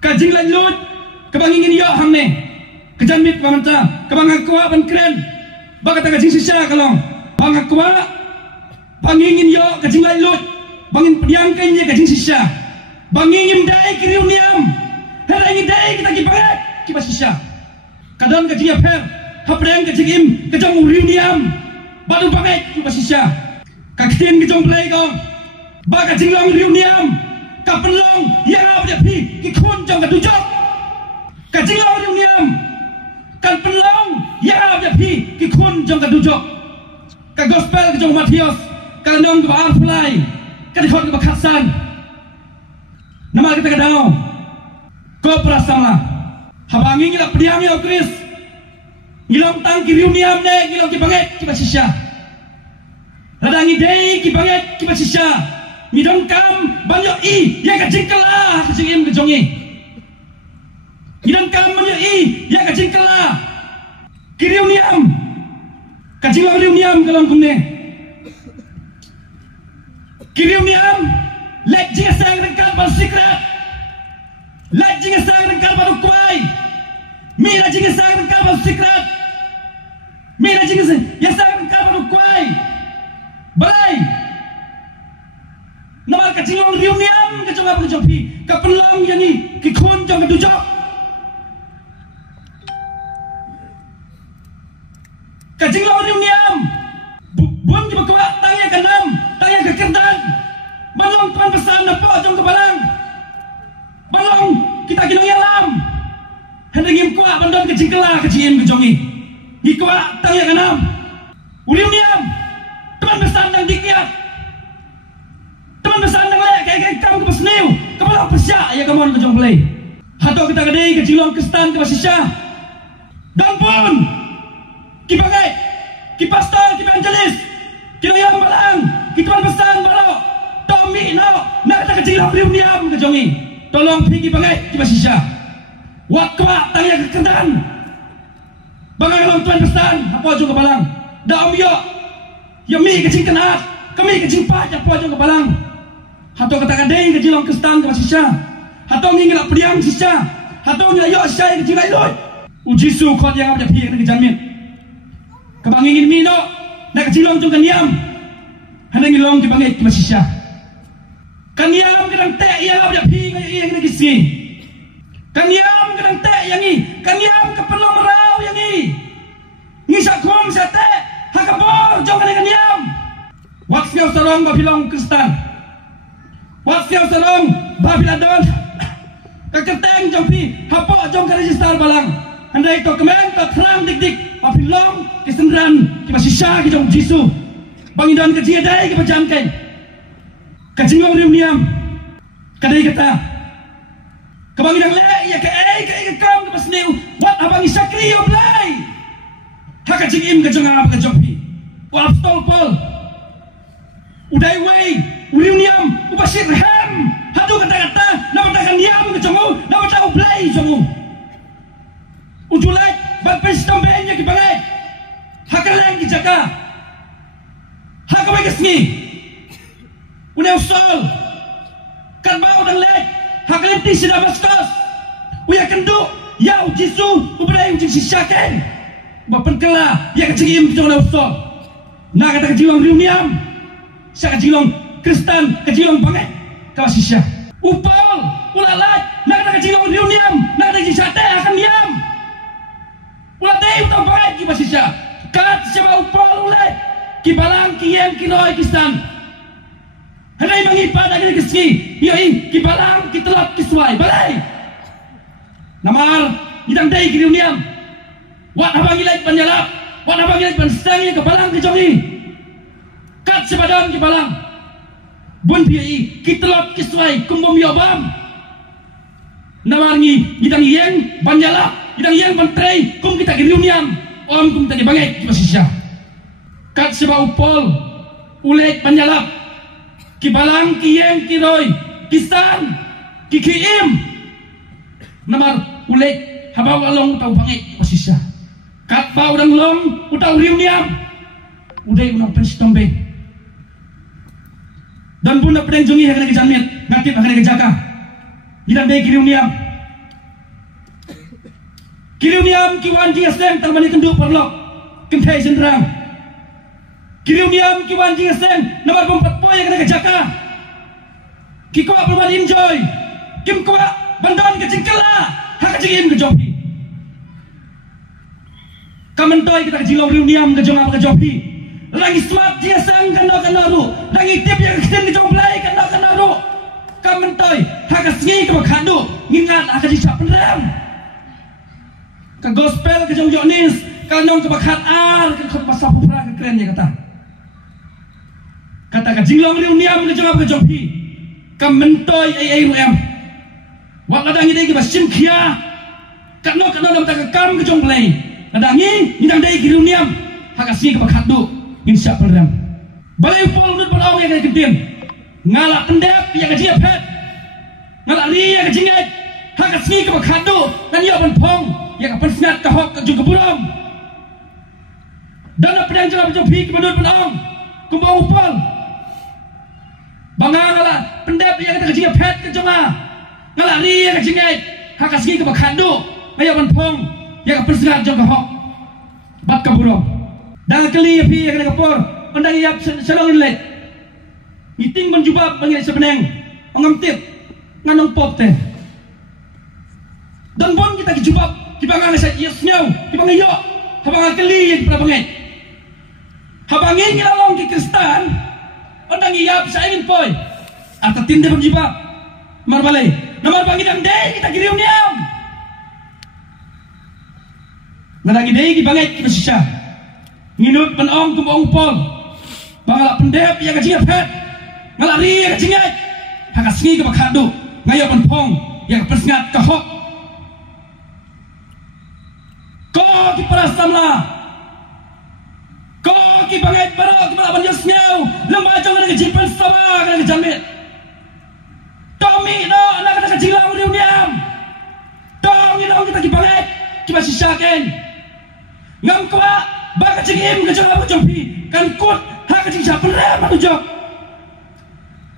Kajing lanjut kebangingin yo hamne kejamit pamanta kebangakwa ban keren bakata kajing sisa kalong bangakwa bangingin yo kajing lanjut bangin pediangkannya kajing sisa bangingin dai kiriuniam harangin dai kita kibangat kiba sisa kadang kajing aper hapreng kajing im kajong uriuniam baru banget kiba sisa kakien kajong play kong baka kajing long riuniam kapenlong yang apa pi kikun jong kadujok kajing long riuniam kapenlong yang apa pi kikun jong kadujok ka gospel kajong Matius kalendong ke arfly kadikon ke bakatsan nama kita kadao ko prasama habangi ngila pediang yo Kris ngilong tang kiriuniam ne ngilong kibanget kiba sisya radangi dei kibanget kiba sisya midong kam banyo i ya kajing kala kajing im kejongi midong kam banyo i ya kajing kala kiriuniam kajing lo riuniam kalong kumne kiriuniam lek jinga sang rengkal bal secret lek jinga sang rengkal bal kuai mira jinga sang rengkal bal secret mira jinga sang rengkal bal kuai balai namal kajing long riuniam kajong apa kajong pi kapenlang yang ni kikun jong kadujok kajing long riuniam buang di bakwa tangya kanam tangya ke kerdan balong tuan pesan apa jong kebalang balong kita kinong yalam hendak ngim kuat bandon kajing kela kajing kejongi ngikwa tangya kanam riuniam tuan pesan yang dikiat teman besar nang le kayak kamu ke pesniu kepala pesya ya kamu ke jong play hato kita gede ke jilong kestan ke basisya dan pun kipakai kipastor kipanjelis kilo yang balang kituan pesan balo Tommy no nak kita ke jilong riuniam ke jongi tolong pergi kipakai kipasisya wakwa tanya ke kendan bangang long tuan pesan apa jong ke balang da om yo mi ke jing kenat kami ke jing pa apa jong ke balang hato katakan deh ke jilong kestan ke sisya hato ngingilak pediang sisya hato ngilak sisya ke jilai loy ujisu kot yang apa jadi ke jamin kebangingin mino nak ke jilong jong kaniam hana ngilong ke bangit ke sisya kaniam kadang tek yang apa jadi yang ke kisi kaniam kadang tek yang ni kaniam ke pelong merau yang ni ngisak kum sate hakabor jong kaniam waksnya sarong babilong kestan wasiau sarong babiladon keketeng jong pi hapo jong ka register balang andai to kemen to terang dik babilong kisendran ki masisya ki jong jisu bangidon ke jiadai ki pajamken kajingong riuniam kadai kata kebangidang le ya ke kam ke pasneu wat abang isakri yo blai hakajing im ke jong apa ke jong pi wa apostol Paul udai wei riuniam ubasir hem hadu kata-kata nama takkan niam ke jongu nama tak ublai jongu ujulai bapes tambahnya ki bangai hakaleng ki jaga hakamai kesni uneu sol kan bau dan lek hakalenti sida bastos uya kendu ya ujisu ublai uji sisyaken bapen kala ya kecingim jongu sol na kata kejiwang riuniam sa kejilong Kristen kejilong banget kawasisya upol ulalaj nak ada kejilong riuniam nak ada jisate akan diam ulatei utang banget kawasisya kat siapa upol ulaj kibalang kiyem kinoy kistan hanay mangipa na gini kiski yoi kibalang kitelap kisway balay namar idang day riuniam wat habang ilaj panjalap wat habang ilaj panstangnya kebalang kejongi kat sebadam kibalang bun piai kitelap kiswai kumbom yobam nawarngi idang yeng banjala idang yeng bantrei kum kita riuniam om kum kita dibangai kibasisya kat seba upol ulek banjala kibalang kiyeng kiroy kisan kikiim namar ulek habaw along utaw bangai kibasisya kat bau dang long utaw riuniam uday unang pensitombe dan pun nak pedang jongi akan kejanmit ngatip akan kejaga idang day kiriuniam Kiriu niam kiwan jinga seng termani kenduk perlok kentai jenderang. Kiriu niam kiwan jinga seng nomor 4 poin yang kena kejaka. Kiko perluan enjoy. Kim kuat bandon ke jengkela. Hak jengim ke jopi. Kamentoi kita kejilong riu niam ke jong apa ke jopi. Lagi smart jinga seng kena ru. Lagi tip yang kesen ke jong play kena ru. Kamentoi hak sengi ke bakadu. Ngingat hak jijak penram. Ke gospel ke jong jonis kanyong ke bakat ar ke khot pasal pupra ke keren ya kata ke jinglong riu niam ke jong ke jopi ke mentoi ai rum wak ladangi dei ke basim kia kano dalam tak kam ke jong play ladangi ngidang dei riu niam hak asih ke bakat du insya Allah balai pol nut pol yang ke kentin ngalak pendep yang ke dia pet ngalak ria ke jingai hak asih ke bakat du dan ia pong yang akan sengat kahok ke juga buram dan apa yang jalan berjumpi ke menurut penong kumbang upal bangang ngala pendep yang kata kejinga pet ke jonga ngala ri yang kejinga hak asgi ke bakhandu ngaya pong yang akan sengat juga kahok bat ke buram dan keli api yang kena kapor pendang iap selong inlet meeting menjubab bangin sebeneng mengamtip nganong pop teh dan pun kita kejubab kibangan sa yesnyaw kibang iyo habang kali yang pernah banget habang ingin along ke Kristan ondang iyap sa ingin poy atau tinde berjibab marbalay namar bangit ang day kita kiriw niyam ngadagi day kibanget kibasisya nginut panong kumbaong pol bangala pendep yang kajingat het ngalari yang kajingat hakasingi kabakado ngayon panpong yang persengat kahok kau ki parasamla kau ki banget baru ki balaban yosnyaw lemba jong na kejimpan sama kana kejamit tomi no anak kana kejilang riu niam tomi no kita ki banget ki basisaken ngam kwa ba kejingim ke jong apa jompi kan kut ha kejing sapen re manujok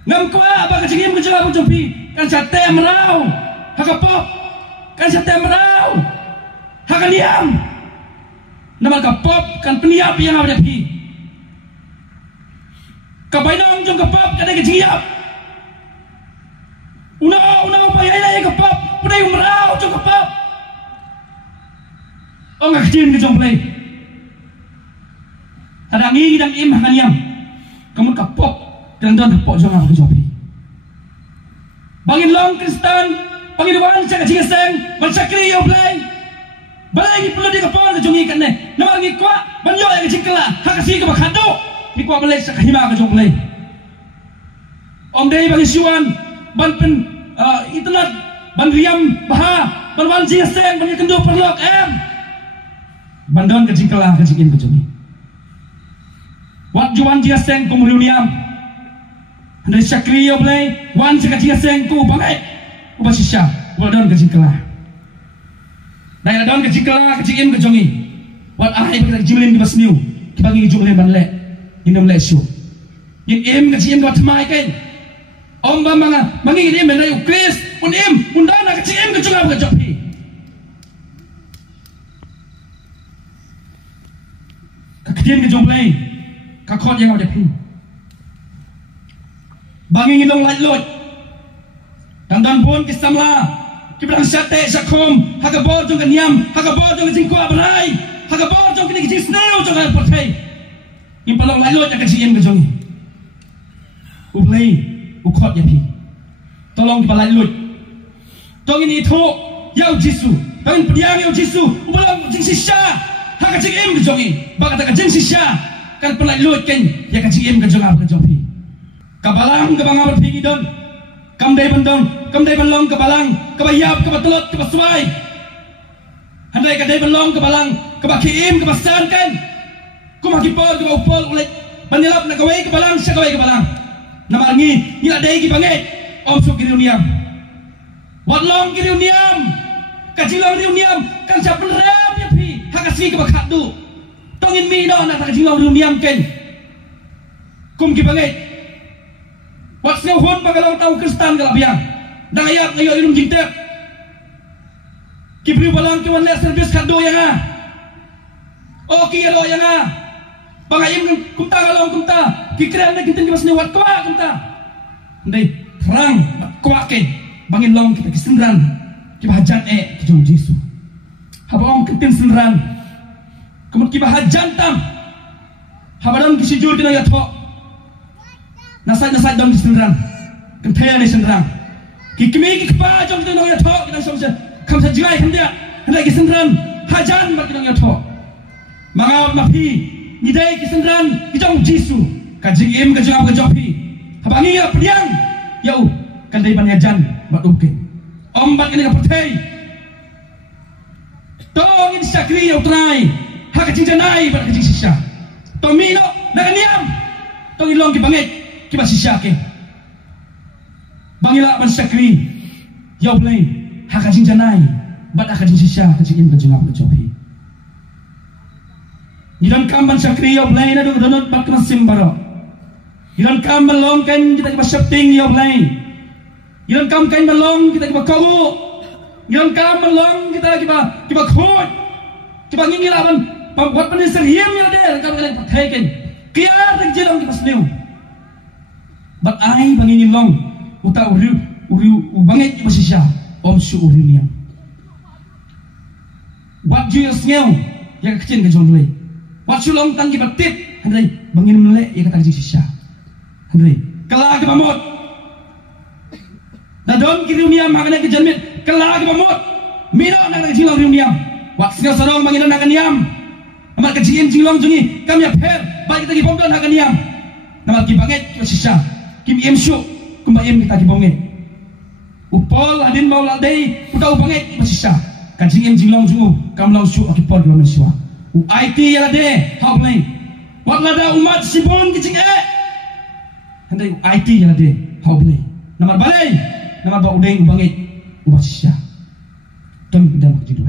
ngam kwa ba kejingim ke jong apa jompi kan satem rau ha kapop kan satem rau hakaliam nama kapop kan peniap yang ada pi kabainong jong kapop kada kejiap una upaya kapop pudai umrau jong kapop ong akjin ke jong play ada ngi dang im hakaliam kamu kapop dan don kapop jong apa jong pi bangin long Kristen bangin wan sa kajing seng balsakri yo play balai perlu dikapal ke jongi kan ne nama ngi kwa banyo yang jingkela hakasi ke bakhado ni kwa balai sakahima ke jong play om dei bagi siwan ban pen internet ban riam baha ban wan jing seng ban kendo perlok bandon ke jingkela ke jingin ke jongi wat juan jing seng ku muriuniam andai sakri yo play wan jing seng ku bangai ku basisya bandon ke jingkela Daya daun kejikala kejingim kejongi. Wat ahai kita kejimlin kibas niu. Kibangi kejumlin banle. Indom lesyo. Yin im kejingim kibas mai kain. Om bambanga mangi im menai ukris. Un im undana kejingim kejungam kejopi. Kejingim kejumlin. Kakot yang ada pi. Bangi indom light lot. Dan pun kisamla. Kibrang sate sakom hagabor jong kanyam hagabor jong jingko abrai hagabor jong kini jing sneo jong kan portay impalong lailo ja kajiem ke jong ublay ukot ya pi tolong kipalai lut tong ini tho yau jisu bangin pediang yau jisu ubalong jing sisya hagajiem ke jong baka ta jing sisya kan palai lut ken ya kajiem ke jong ab ke jong pi kabalang kabang ab pi don kamdai bandong kamdai balong kebalang kebayap kebatulot kebaswai handai kadai balong kebalang kebakiim kebasan kan kumakipol kebaupol ulit banilap na kawai kebalang siya kawai kebalang namangi nila day kibanget omso kiriuniam watlong kiriuniam kajilong kiriuniam kan siya penrap ya pi hakasi kebakadu tongin mino na kajilong kiriuniam ken kum kibanget wat sneuhon pagalang tau Kristen kalabiang dayat ngayon ilum jingtep Kibri balang kiwan le service kado yang ah. Oki lo yang ah. Pangayim kumta galong kumta. Kikrean na kita kiwas ni wat kwa kumta. Ndai perang kwa ke bangin long kita kisendran. Kibahajan kijong Yesus. Habang kentin sendran. Kemudian kibahajan tam. Habang kisijul kina yato. Nasaj dong kisendran. Kentaya ni sendran. Kikimi kikpa jong kita yato kita somse. Kamsa jigai hendak hendak kisendran hajan mak kita yato. Mangawat mapi nidai kisendran kijong Yesus. Kajing im kajong kajopi. Habang iya pediang. Yau kandai ban hajan mak uke. Ombat ini kapatay. Tong in sakri yaw try. Hakajing janay pada kajing sisya. Tomino naganiam. Tong ilong kibangit kiba sisya ke. Bangila ban sakri yaw play. Hakajing janay pada kajing sisya kajing im kajing apa kajopi. Ilan kamban sakri yaw play na donot bat kemasim baro. Ilan kamban long kan kita kiba septing yaw play. Ilan kam kain balong kita kiba kawu. Ilan kam balong kita kiba khot. Kiba ngingilaban pambuat penisir hiem ya der kam kena pathaiken. Kiar dak jelong kiba snew. Bat ai bangingilong uta uriu banget kiba sisya om su uriu. Wat ju sneu ya kecil ke jonglei. Wat su long tang kiba tit handai bangin melek ya kata sisya. Handai kala kiba mot. Dadon ki dunia makna ke jermit kelak pamut mino nak jilong dunia wak singa sarong mangina nak niam amat ke jilong jungi kami apher baik kita ki pomdon nak niam namat ki banget ki sisa kim imsu kumba im kita ki bonge upol adin maula dei utau banget ki sisa kan jilong jungu kam long su ki pol di manusia u IT ya de hableng wak lada umat sibon ki handai IT ya de hableng namat balai nama ba udeng bangit ubah sisya. Tom bidang begitu